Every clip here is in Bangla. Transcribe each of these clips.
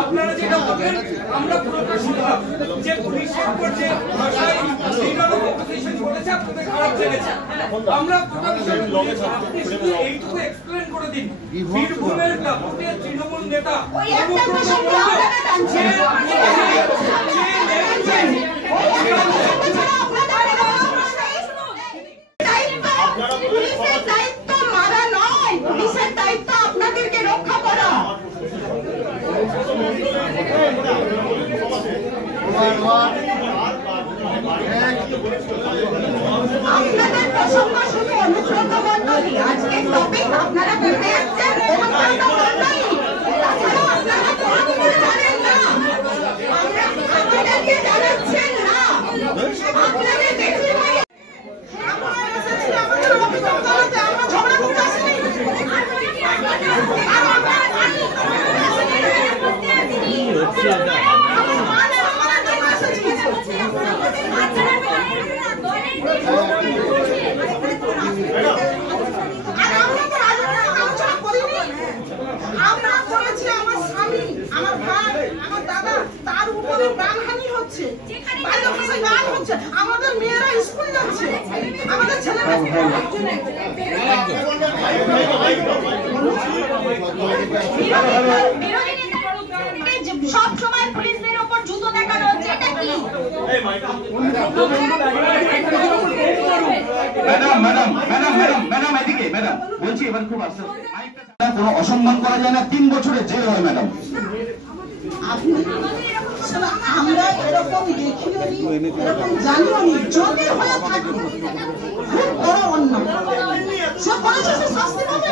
আপনারা যেটা বলেন আমরা পুরোটা শুনলাম যে পুলিশের উপর যে ভাষায় অপোজিশন বলেছে আপনাদের খারাপ লেগেছে। আমরা পুরো বিষয়টা শুধু এইটুকু এক্সপ্লেন করে দিন। বীরভূমের দাপুটের তৃণমূল নেতা পুলিশের দায়িত্ব মারা নয়, পুলিশের দায়িত্ব আপনাদেরকে রক্ষা করা। আপনাদের প্রসঙ্গ শুধু অনুব্রত মণ্ডলী, আজকের টপিক আপনারা বলতে যাচ্ছেন অনুব্রত মণ্ডলী, তাছাড়া আপনারা কোনো কিছু জানেন না, আমাদেরকে জানাচ্ছেন না। আপনাদের বেশি আমাদের মেয়েরা স্কুল যাচ্ছে, আমাদের ছেলেরা সব সময় পুলিশদের উপর জুতো দেখানো হচ্ছে, এটা কি? ম্যাডাম এদিকে ম্যাডাম বলছি, এবার খুব আসছে, কোনো অসম্মান করা যায় না, 3 বছরের জেল হয় ম্যাডাম। আমরা এরকম দেখিও নি, এরকম জানিও নি, যদি হয়ে থাকে খুব বড় অন্যায়, সে করেছে, সে শাস্তি পাবে।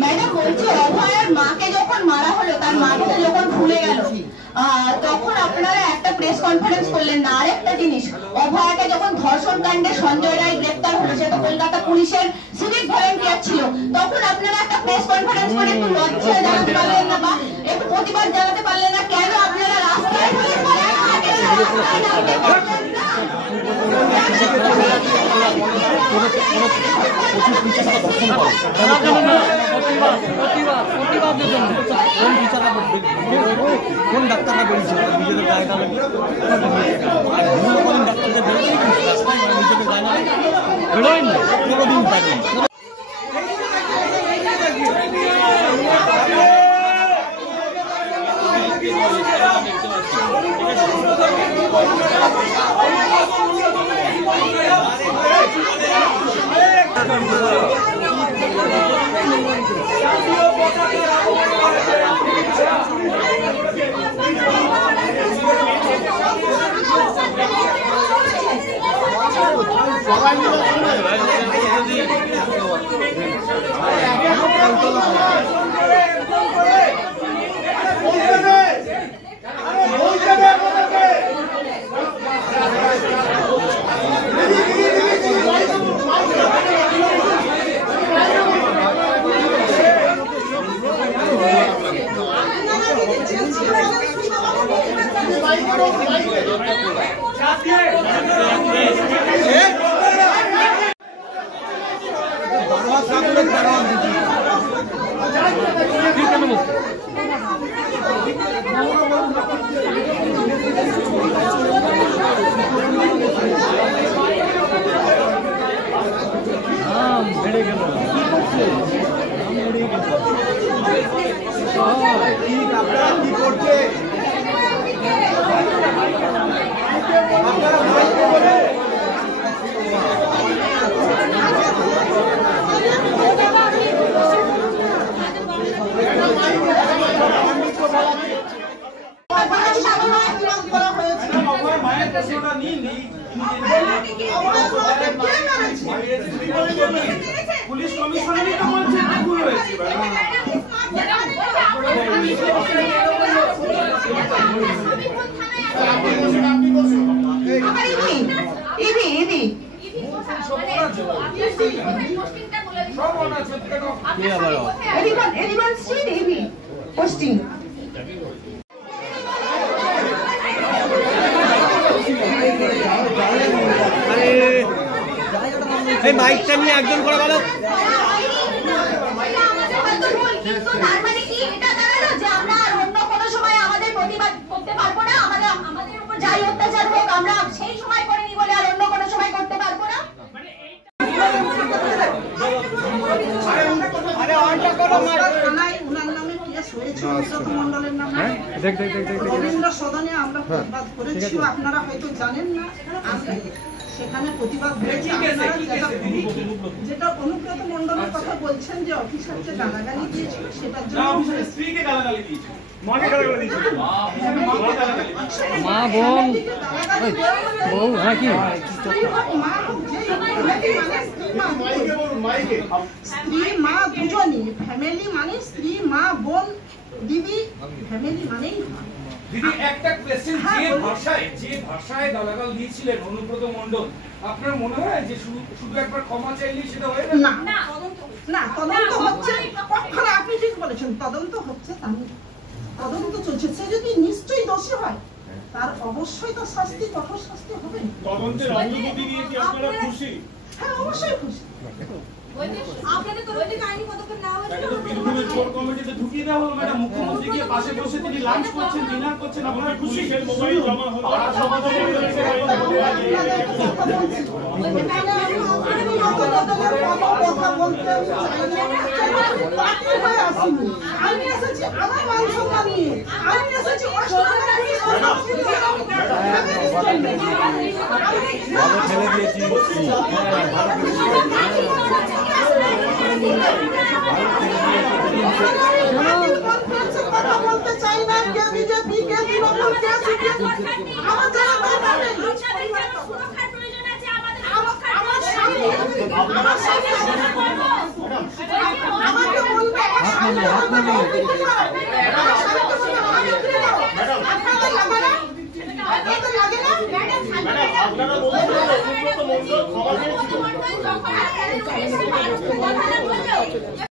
ম্যাডাম বলছি, অভয়ের মাকে যখন মারা হলো, তার মাথাটা যখন খুলে গেল, তখন আপনারা একটা প্রেস কনফারেন্স করলেন না। আরেকটা জিনিস, অভয়াকে যখন ধর্ষণ কাণ্ডে সঞ্জয় রায় গ্রেপ্তার হলো, সেটা কলকাতা পুলিশের সিভিক ভলেন্টিয়ার ছিল, তখন আপনারা একটা প্রেস কনফারেন্স করে একটু লজ্জা জানাতে পারলেন না বা একটু প্রতিবাদ জানাতে পারলেন না? কেন আপনারা রাস্তায় কোন ডাক্তাররা বেরিয়েছিল নিজেদের গায়ে না লাগে, ডাক্তারদের নিজেদের গায়ে না লাগে, বেরোয় না কোনোদিন পারে না। পুলিশ কমিশনারই তো বলছে ভুল হয়েছে। সব অনার্স কে আবার anyone street AB posting আরে এই মাইকটা নিয়ে একজন করে বলো। তার মানে কি এটা দাঁড়ালো যে আমরা আর অন্য কোনো সময় আমাদের প্রতিবাদ করতে পারবো না, আমাদের উপর যাই অত্যাচার হোক আমরা সেই সময় করিনি বলে আর অন্য কোনো সময় করতে পারবো না? রবীন্দ্র সদনে আমরা প্রতিবাদ করেছি, আপনারা হয়তো জানেন না। সেখানে প্রতিবাদ হয়েছে। যেটা অনুব্রত মণ্ডলের কথা বলছেন যে অফিসারকে গালাগালি দিয়েছিল, সেটার জন্য মা বোন বউ হ্যাঁ কি স্ত্রী মা দুজনই ফ্যামিলি মানে স্ত্রী মা বোন দিদি ফ্যামিলি মানেই হয়। দিদি একটা কোশ্চেন, যে ভাষায় গালাগাল দিয়েছিলেন অনুব্রত মণ্ডল, আপনার মনে হয় যে শুধু একবার ক্ষমা চাইলেই সেটা হয়ে যাবে? না, তদন্ত হচ্ছে। কখনো আপনি ঠিক বলেছেন, তদন্ত হচ্ছে, তদন্ত চলছে। সে যদি নিশ্চয়ই দোষী হয় তার অবশ্যই তো শাস্তি, কঠোর শাস্তি হবে। তদন্তের অগ্রগতি নিয়ে কি আপনারা খুশি? হ্যাঁ, অবশ্যই খুশি। আপনাদের তরফ থেকে আইনি পদক্ষেপ নেওয়া হয়েছিল? বীরভূমের কোর কমিটিতে ঢুকিয়ে দেওয়া হলো ম্যাডাম, মুখ্যমন্ত্রী গিয়ে পাশে বসে তিনি লাঞ্চ করছেন, ডিনার করছেন, আপনারা খুশি? মোবাইল জমা হলো, কথা বলতে আমি এসেছি আমার মান সম্মান নিয়ে, আমি এসেছি ছেলে দিয়েছি কথা বলতে চাই না। কে বিজেপি, কে তৃণমূল, কে সিপিএম, আমার জানা দরকার নেই।